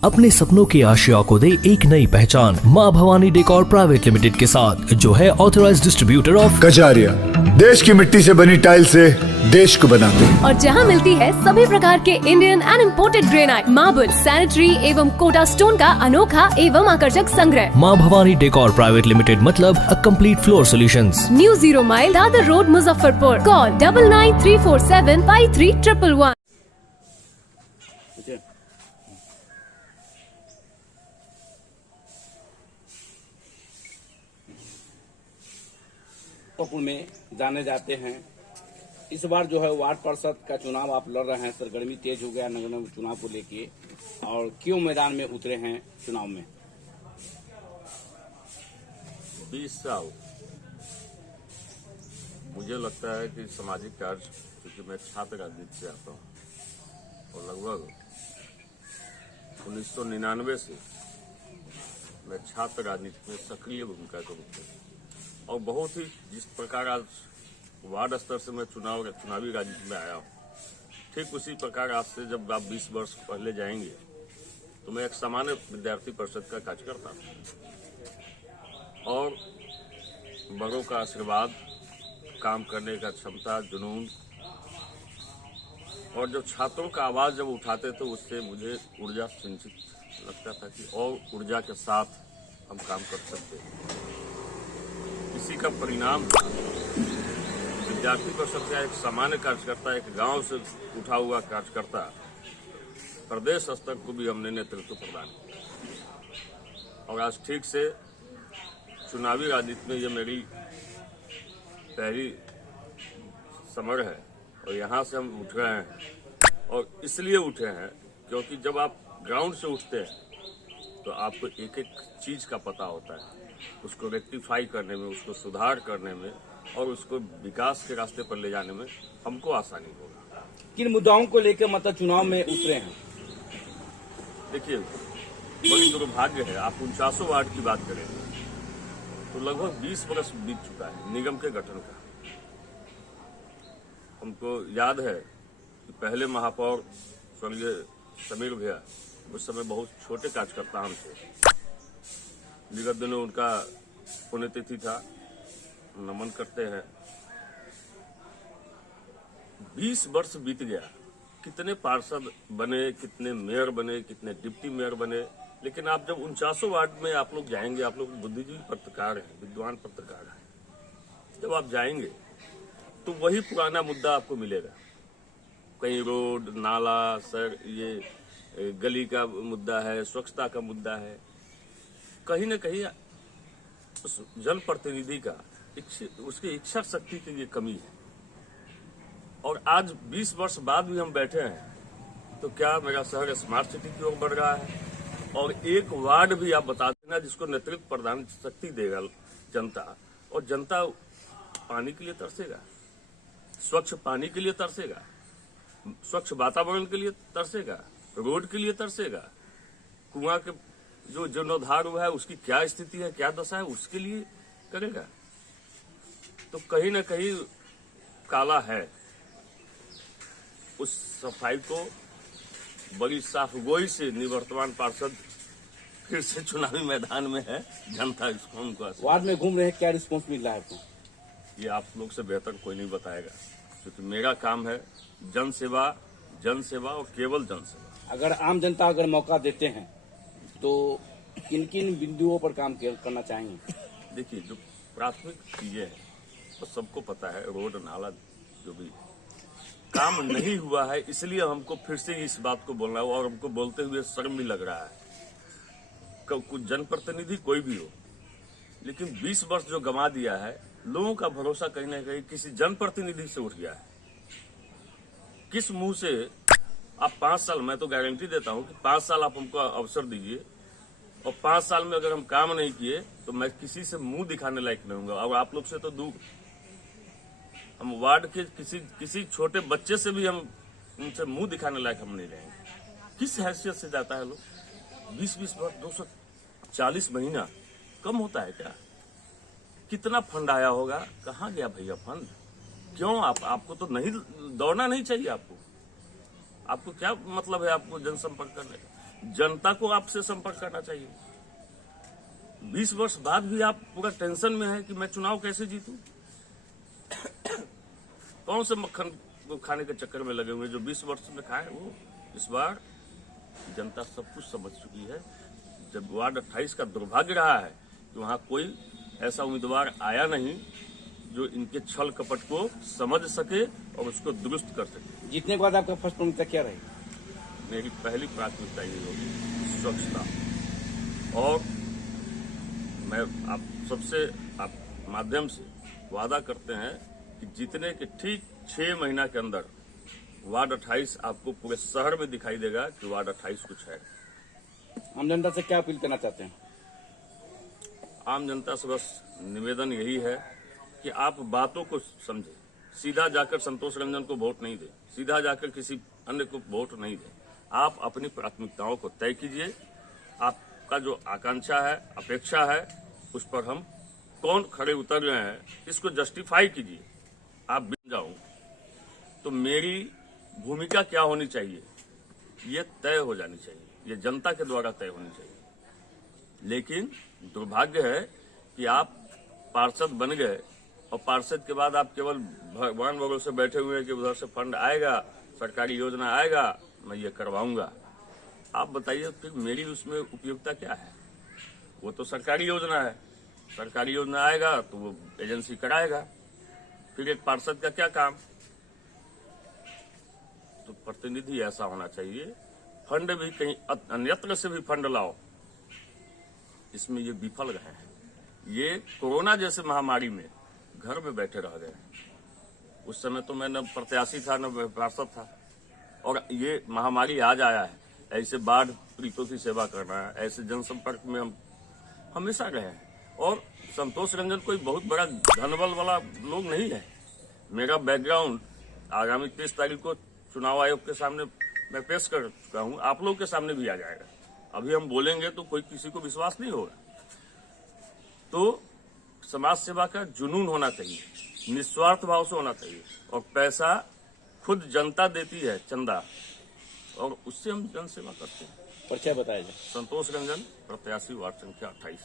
अपने सपनों की आशिया को दे एक नई पहचान माँ भवानी डेकोर प्राइवेट लिमिटेड के साथ, जो है ऑथराइज्ड डिस्ट्रीब्यूटर ऑफ कजारिया। देश की मिट्टी से बनी टाइल से देश को बनाते हैं। और जहाँ मिलती है सभी प्रकार के Indian and imported granite, marble, sanitary एवं कोटा स्टोन का अनोखा एवं आकर्षक संग्रह। माँ भवानी डेकोर प्राइवेट लिमिटेड मतलब a complete floor solutions. New 0 mile Dadar road, Muzaffarpur. Call 9934753111। में जाने जाते हैं। इस बार जो है वार्ड पार्षद का चुनाव आप लड़ रहे हैं, सरगर्मी तेज हो गया नगर निगम चुनाव को लेके, और क्यों मैदान में उतरे हैं चुनाव में? 20 साल मुझे लगता है कि सामाजिक कार्य, क्योंकि मैं छात्र राजनीति से आता हूँ और लगभग 1999 से मैं छात्र राजनीति में सक्रिय भूमिका के रूप में, और बहुत ही जिस प्रकार आज वार्ड स्तर से मैं चुनावी राजनीति में आया हूँ, ठीक उसी प्रकार आज से जब आप 20 वर्ष पहले जाएंगे तो मैं एक सामान्य विद्यार्थी परिषद का कार्यकर्ता था, और बड़ों का आशीर्वाद, काम करने का क्षमता, जुनून, और जब छात्रों का आवाज जब उठाते तो उससे मुझे ऊर्जा संचित लगता था कि और ऊर्जा के साथ हम काम कर सकते हैं। इसी का परिणाम विद्यार्थी परिषद का एक सामान्य कार्यकर्ता, एक गांव से उठा हुआ कार्यकर्ता, प्रदेश स्तर को भी हमने नेतृत्व प्रदान किया, और आज ठीक से चुनावी राजनीति में ये मेरी पहली समर है, और यहाँ से हम उठ रहे हैं। और इसलिए उठे हैं क्योंकि जब आप ग्राउंड से उठते हैं तो आपको एक एक चीज का पता होता है, उसको रेक्टिफाई करने में, उसको सुधार करने में, और उसको विकास के रास्ते पर ले जाने में हमको आसानी होगा। किन मुद्दाओं को लेकर मतलब चुनाव में उतरे हैं? देखिए, बड़ी दुर्भाग्य है, आप 49 वार्ड की बात करें तो लगभग 20 वर्ष बीत चुका है निगम के गठन का। हमको याद है कि पहले महापौर स्वर्गीय समीर भैया उस समय बहुत छोटे कार्यकर्ता हम थे। विगत दिनों उनका पुण्यतिथि था, नमन करते हैं। 20 वर्ष बीत गया, कितने पार्षद बने, कितने मेयर बने, कितने डिप्टी मेयर बने, लेकिन आप जब 49 वार्ड में आप लोग जाएंगे, आप लोग बुद्धिजीवी पत्रकार हैं, विद्वान पत्रकार हैं, जब आप जाएंगे तो वही पुराना मुद्दा आपको मिलेगा। कहीं रोड, नाला, सर, ये गली का मुद्दा है, स्वच्छता का मुद्दा है। कहीं न कहीं उस जनप्रतिनिधि का उसकी इच्छा शक्ति की ये कमी है। और आज 20 वर्ष बाद भी हम बैठे हैं तो क्या मेरा शहर स्मार्ट सिटी की ओर बढ़ रहा है? और एक वार्ड भी आप बता देना जिसको नेतृत्व प्रदान शक्ति देगा जनता, और जनता पानी के लिए तरसेगा, स्वच्छ पानी के लिए तरसेगा, स्वच्छ वातावरण के लिए तरसेगा, रोड के लिए तरसेगा, कुआं के जो जीर्णोद्धार हुआ है उसकी क्या स्थिति है, क्या दशा है, उसके लिए करेगा। तो कहीं न कहीं काला है। उस सफाई को बड़ी साफगोई से निवर्तमान पार्षद फिर से चुनावी मैदान में है, जनता इसको उनको वार्ड में घूम रहे हैं, क्या रिस्पॉन्स मिल रहा है आपको? ये आप लोग से बेहतर कोई नहीं बताएगा, क्योंकि मेरा काम है जन सेवा और केवल जन सेवा। अगर आम जनता अगर मौका देते हैं तो किन किन बिंदुओं पर काम करना चाहेंगे? देखिए, जो प्राथमिक चीजें हैं वो सबको पता है, रोड, नाला, जो भी काम नहीं हुआ है, इसलिए हमको फिर से इस बात को बोलना है, और हमको बोलते हुए शर्म भी लग रहा है। कुछ जनप्रतिनिधि कोई भी हो, लेकिन 20 वर्ष जो गंवा दिया है, लोगों का भरोसा कहीं ना कहीं किसी जनप्रतिनिधि से उठ गया है। किस मुंह से आप 5 साल, मैं तो गारंटी देता हूं कि 5 साल आप हमको अवसर दीजिए, और 5 साल में अगर हम काम नहीं किए तो मैं किसी से मुंह दिखाने लायक नहीं होऊंगा, और आप लोग से तो दूर। हम वार्ड के किसी छोटे बच्चे से भी हम उनसे मुंह दिखाने लायक हम नहीं रहेंगे। किस हैसियत से जाता है लोग? 20-20 वर्ष, 240 महीना कम होता है क्या? कितना फंड आया होगा, कहाँ गया भैया फंड? क्यों आपको तो नहीं दौड़ना नहीं चाहिए? आपको क्या मतलब है आपको जनसंपर्क करने का? जनता को आपसे संपर्क करना चाहिए। 20 वर्ष बाद भी आप पूरा टेंशन में है कि मैं चुनाव कैसे जीतूं। कौन से मक्खन को खाने के चक्कर में लगे हुए जो 20 वर्ष में खाए वो। इस बार जनता सब कुछ समझ चुकी है। जब वार्ड 28 का दुर्भाग्य रहा है कि वहां कोई ऐसा उम्मीदवार आया नहीं जो इनके छल कपट को समझ सके और उसको दुरुस्त कर सके। जीतने के बाद आपका फर्स्ट प्राथमिकता क्या रही? मेरी पहली प्राथमिकता ये होगी स्वच्छता। और मैं आप सबसे आप माध्यम से वादा करते हैं कि जीतने के ठीक 6 महीना के अंदर वार्ड 28 आपको पूरे शहर में दिखाई देगा कि वार्ड 28 कुछ है। आम जनता से क्या अपील करना चाहते हैं? आम जनता से बस निवेदन यही है कि आप बातों को समझें। सीधा जाकर संतोष रंजन को वोट नहीं दें, सीधा जाकर किसी अन्य को वोट नहीं दें। आप अपनी प्राथमिकताओं को तय कीजिए। आपका जो आकांक्षा है, अपेक्षा है, उस पर हम कौन खड़े उतर रहे हैं इसको जस्टिफाई कीजिए। आप बिन जाओ तो मेरी भूमिका क्या होनी चाहिए ये तय हो जानी चाहिए, ये जनता के द्वारा तय होनी चाहिए। लेकिन दुर्भाग्य है कि आप पार्षद बन गए और पार्षद के बाद आप केवल भगवान भरोसे बैठे हुए हैं कि उधर से फंड आएगा, सरकारी योजना आएगा, मैं ये करवाऊंगा। आप बताइए फिर मेरी उसमें उपयोगिता क्या है? वो तो सरकारी योजना है, सरकारी योजना आएगा तो वो एजेंसी कराएगा, फिर एक पार्षद का क्या काम? तो प्रतिनिधि ऐसा होना चाहिए। फंड भी कहीं अन्यत्र से भी फंड लाओ, इसमें ये विफल रहे हैं। ये कोरोना जैसे महामारी में घर में बैठे रह गए। उस समय तो मैं न प्रत्याशी था न पार्षद था, और ये महामारी आज आया है। ऐसे बाढ़ पीड़ितों की सेवा करना है, ऐसे जनसंपर्क में हम हमेशा रहे हैं। और संतोष रंजन कोई बहुत बड़ा धनबल वाला लोग नहीं है। मेरा बैकग्राउंड आगामी 30 तारीख को चुनाव आयोग के सामने मैं पेश कर चुका हूं, आप लोग के सामने भी आ जाएगा। अभी हम बोलेंगे तो कोई किसी को विश्वास नहीं होगा। तो समाज सेवा का जुनून होना चाहिए, निस्वार्थ भाव से होना चाहिए। और पैसा खुद जनता देती है, चंदा, और उससे हम जन सेवा करते हैं। परिचय बताया जाए। संतोष रंजन, प्रत्याशी, वार्ड संख्या 28।